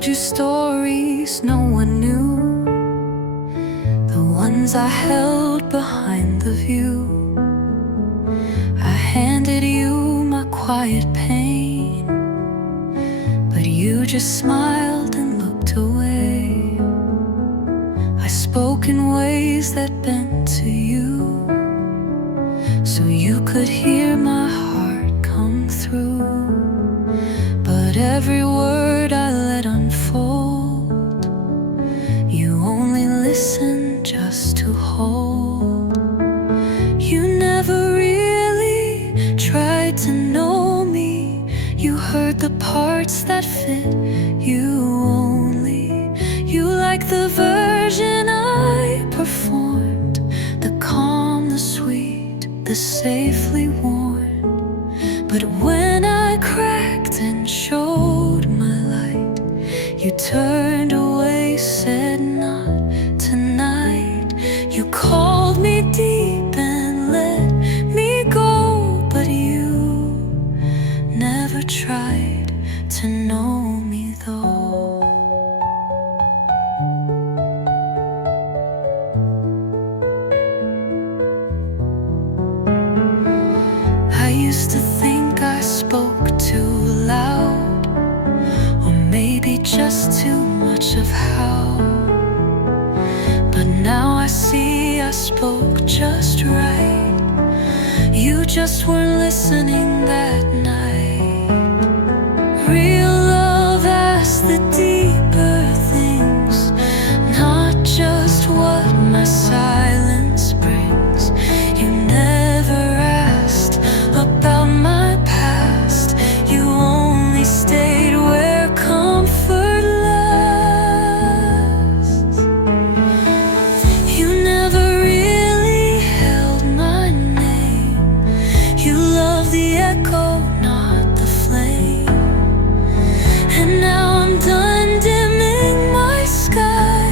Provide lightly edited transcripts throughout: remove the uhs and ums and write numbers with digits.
told you stories no one knew, the ones I held behind the view. I handed you my quiet pain, but you just smiled and looked away. I spoke in ways that bent to you, so you could hear my heart come through. But every word I let unfold, you only listened just to hold. You never really tried to know me. You heard the parts that fit you only. You liked the version I performed, the calm, the sweet, the safely worn. But when I cracked and showed my light, you turned away, said not tonight. You called me deep and let me go, but you never tried to know me though. I used to think I spoke too loud, or maybe just too much of how. But now I see I spoke just right. You just weren't listening that night. Real love asks the deeper things, not just what my silence brings. You never asked about my past. You only stayed where comfort lasts. You never really held my name. You love the echo, not the flame. And now I'm done dimming my sky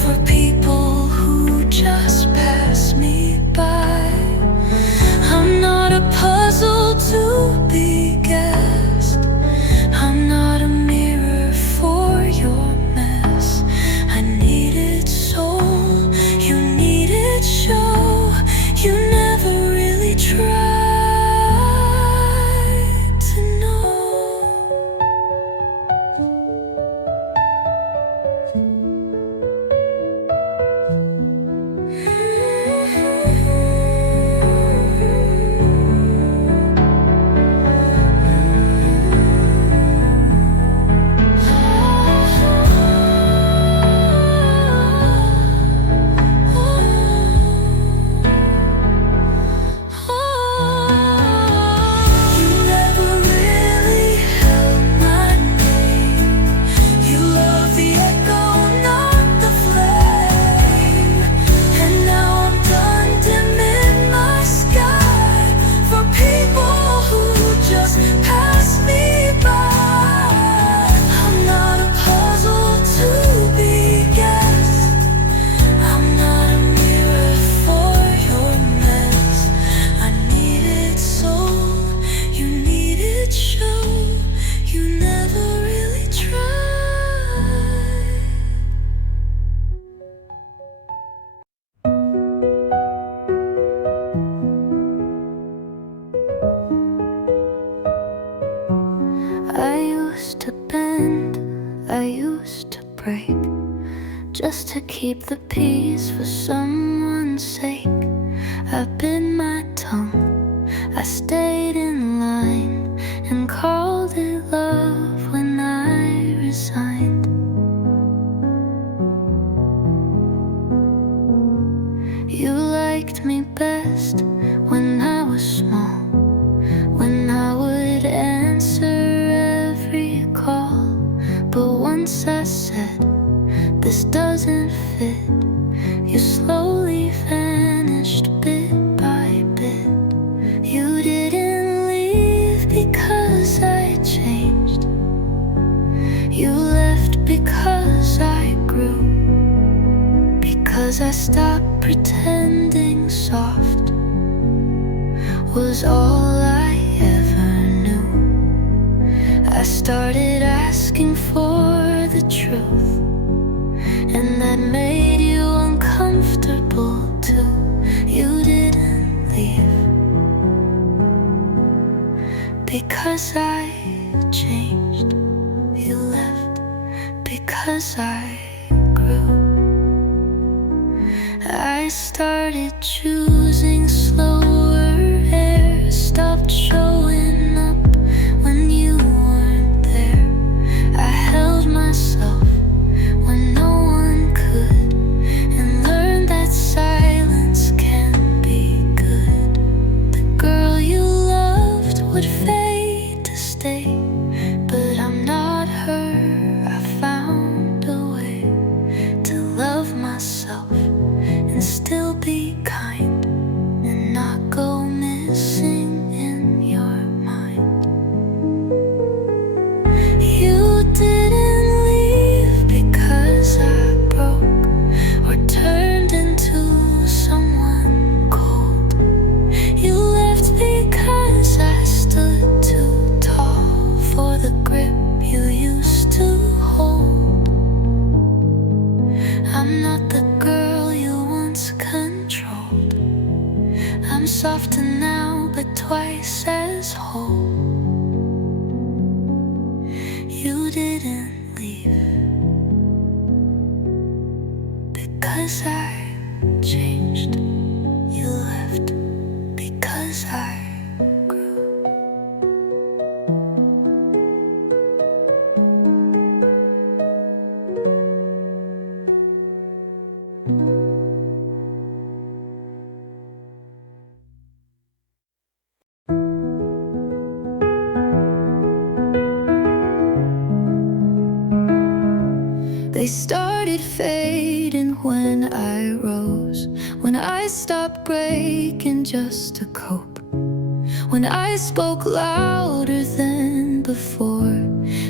for people who just pass me by. I'm not a puzzle to be guessed. I'm not a mirror for your mess. I needed soul, you needed show. You never really tried to know. You never really held my name. You love the echo, not the flame. And now I'm done dimming my sky for people who just pass me by. I'm not a puzzle to be guessed. I'm not a mirror for your mess. I needed soul, you needed show. You never really tried. I used to bend, I used to break, just to keep the peace for someone's sake. I bit my tongue, I stayed in line and called it love when I resigned. You liked me best when I was small, when I would answer every call. But once I said, this doesn't fit, you slowly vanished bit by bit. You didn't leave because I changed. You left because I grew, because I stopped pretending soft was all I ever knew. I started asking for the truth, and that made you uncomfortable too. You didn't leave because I changed. You left because I grew. I started choosing slower air, stopped showing up when you weren't there. I held myself when no one could, and learned that silence can be good. The girl you loved would fade to stay, but I'm not her. I found a way to love myself and still be kind, and not go missing in your mind. You didn't leave because I broke or turned into someone cold. You left because I stood too tall for the grip you used to hold. I'm not the girl you once controlled. I'm softer now, but twice as whole. You didn't leave because I changed. You left because I grew. They started fading when I rose, when I stopped breaking just to cope, when I spoke louder than before.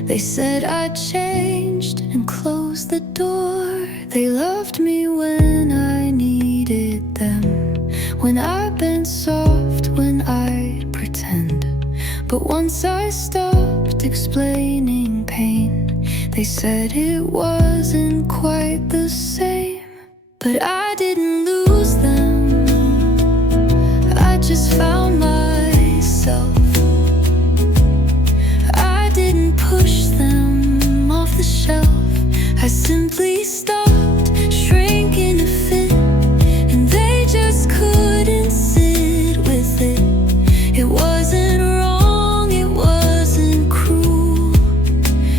They said I changed and closed the door. They loved me when I needed them, when I'd been soft, when I'd pretend. But once I stopped explaining pain, they said it wasn't quite the same. But I didn't lose them, I just found myself. I didn't push them off the shelf. I simply stopped shrinking to fit, and they just couldn't sit with it. It wasn't wrong, it wasn't cruel,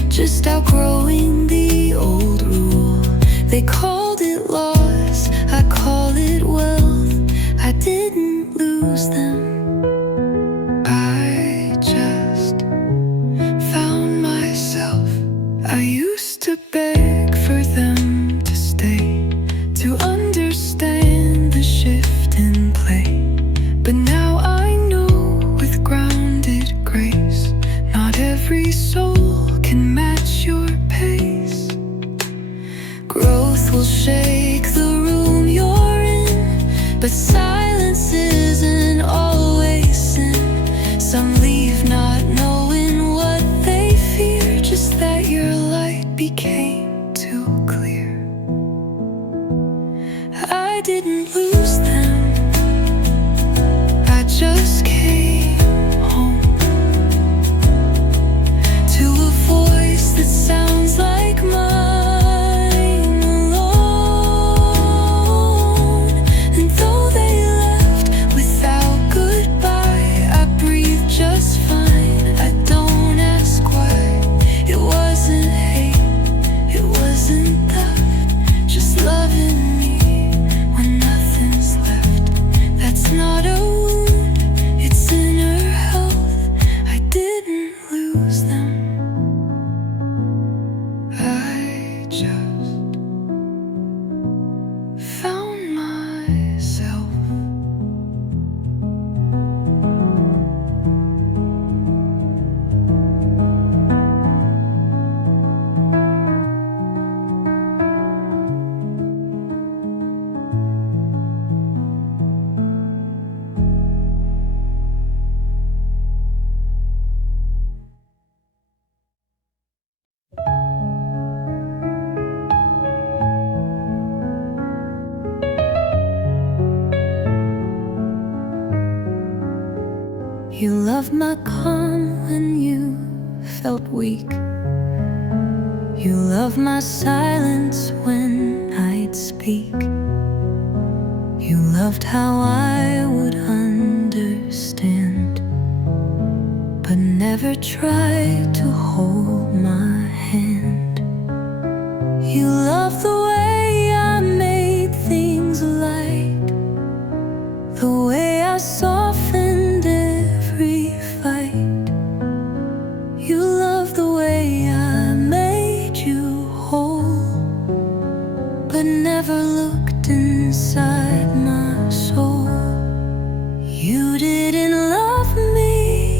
just outgrowing the old rule. They called it loss, I call it wealth. I didn't lose them, I just found myself. I used to beg for them to stay, to understand the shift in play. But now I know with grounded grace, not every soul can match your pace. Growth will shake the room you're in, but silence isn't always sin. Some leave not knowing what they fear, just that your light became too clear. I didn't lose them, I just came home to a voice that sounds like mine alone. And though they left without goodbye, I breathe just fine. I don't ask why. It wasn't hate, it wasn't theft, just loving me when nothing You loved my calm when you felt weak. You loved my silence when I'd speak. You loved how I would understand, but never tried to hold my hand. You loved the way I made things light, the way I softened every fight. You loved the way I made you whole, but never looked inside my soul. You didn't love me.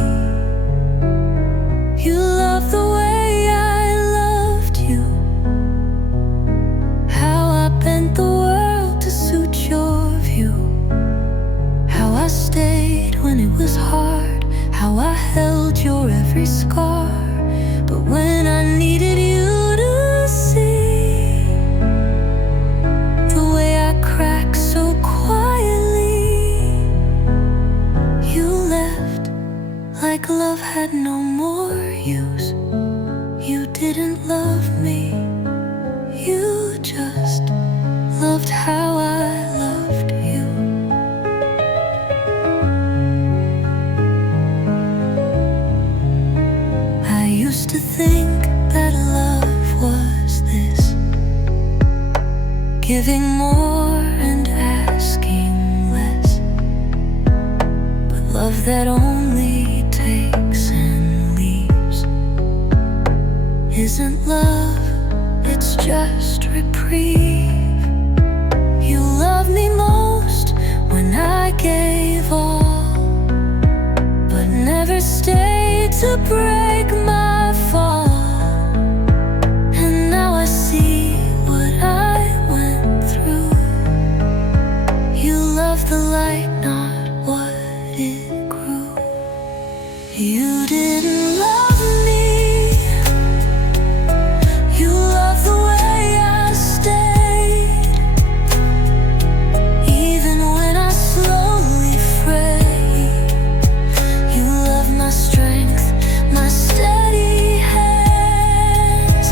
You loved the way I loved you, how I bent the world to suit your view, how I stayed when it was hard, how I held your every scar. But when I needed you to see, the way I cracked so quietly, you left like love had no more use. You didn't love me, you just loved how I loved you. I used to think that love was this, giving more and asking less. But love that only takes and leaves isn't love, it's just reprieve. You loved me most when I gave all, but never stayed to break my fall. And now I see what I went through. You loved the light, not what it grew. You didn't love me. You loved the way I stayed, even when I slowly frayed. You loved my strength, my steady hands.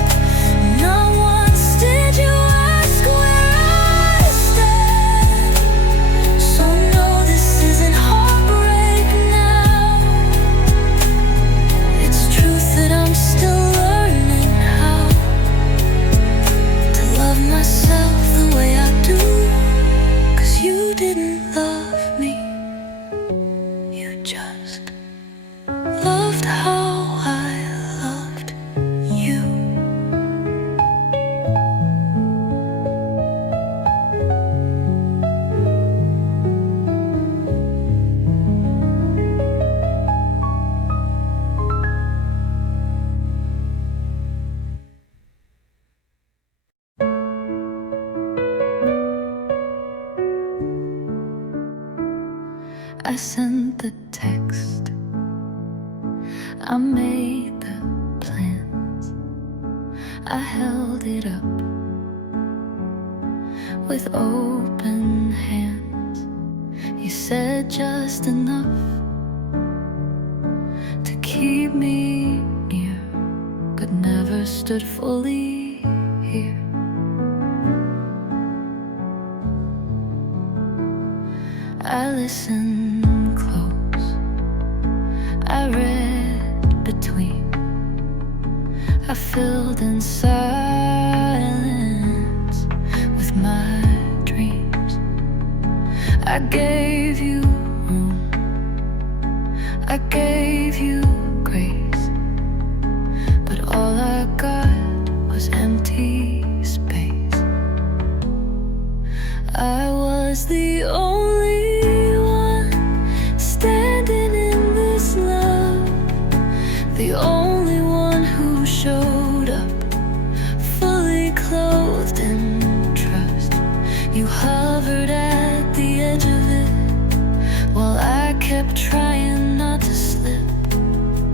Not once did you ask where I stand. So no, this isn't heartbreak now. It's truth that I'm still learning how to love myself the way I do. 'Cause you didn't love me, you just loved how I loved you. I sent the text, I made the plans, I held it up with open hands. You said just enough to keep me near, but never stood fully here. I listened close, I read between, I filled in silence with my dreams. I gave you room, I gave you grace, but all I got was empty space. I was the only one standing in this love, the only one who showed up, fully clothed in trust. You hovered at the edge of it, while I kept trying not to slip.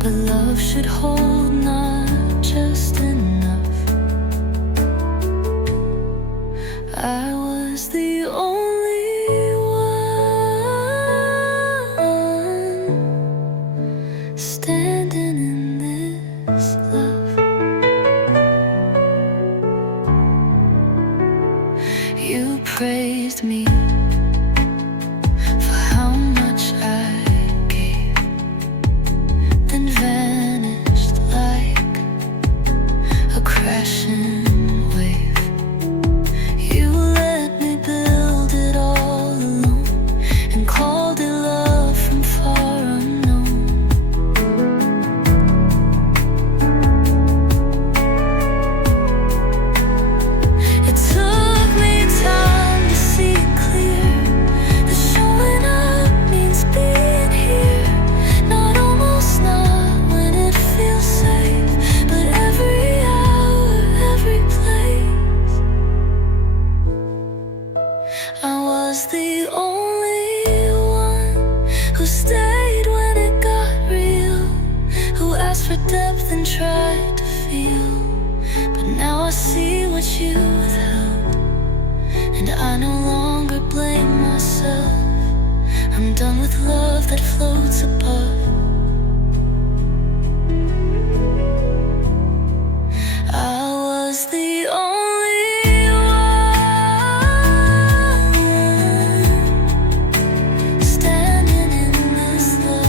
But love should hold, not just enough. I was the only one me for how much I gave, then vanished like a crashing wave. You let me build it all alone and called it love from far unknown. It took me time to see clear that showing up means being here. Not almost, not when it feels safe, but every hour, every place. I was the only one who stayed when it got real, who asked for depth and tried to feel. But now I see what you withheld, and I no longer blame myself. I'm done with love that floats above. I was the only one standing in this love.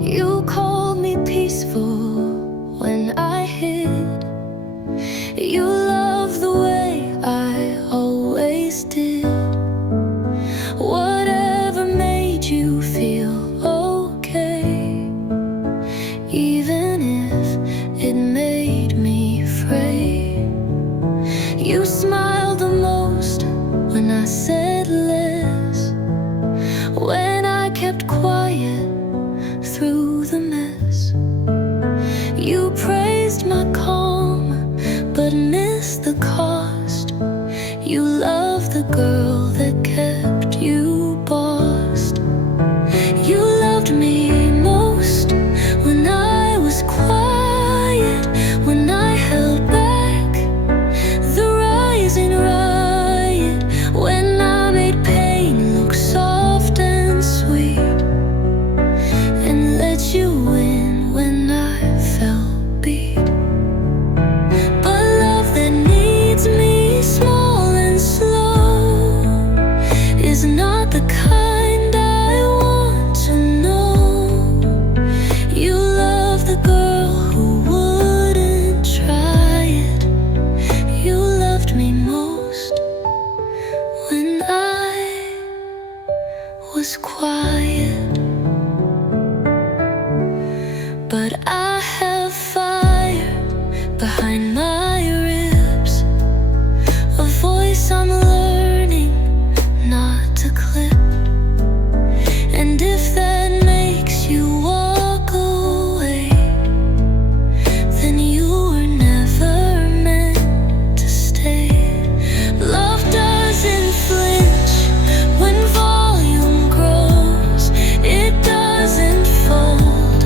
You called me peaceful when I hid. You love the way I always did. Whatever made you feel okay, even if it made me afraid. You smiled the most when I said less, when I kept quiet through the mess. You praised my calm, but missed the cost. You loved the girl that kept you bossed. You loved me most when I was quiet, when I held back the rising riot, when I made pain look soft and sweet, and let you win when I felt beat. But love that needs me small and slow is not the kind I want to know. You love the girl who wouldn't try it. You loved me most when I was quiet. But I have fire behind my ribs, a voice I'm learning not to clip. And if that makes you walk away, then you were never meant to stay. Love doesn't flinch when volume grows. It doesn't fold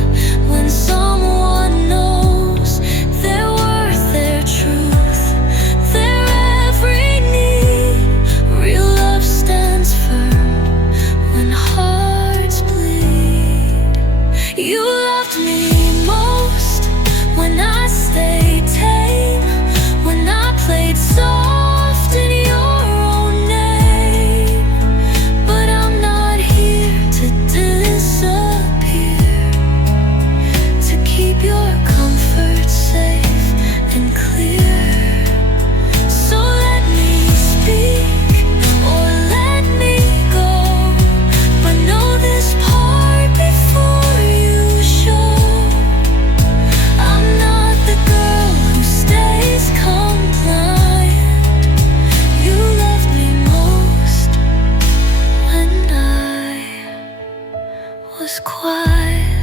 when someone knows their worth, their truth, their every need. Real love stands firm when hearts bleed. You loved me most when I stayed tame, when I played soft in your own name. But I'm not here to disappear, to keep your comfort safe and clear. So let me speak or let me go, but know this part before you show. I'm not the girl who stays compliant. You loved me most when I was quiet.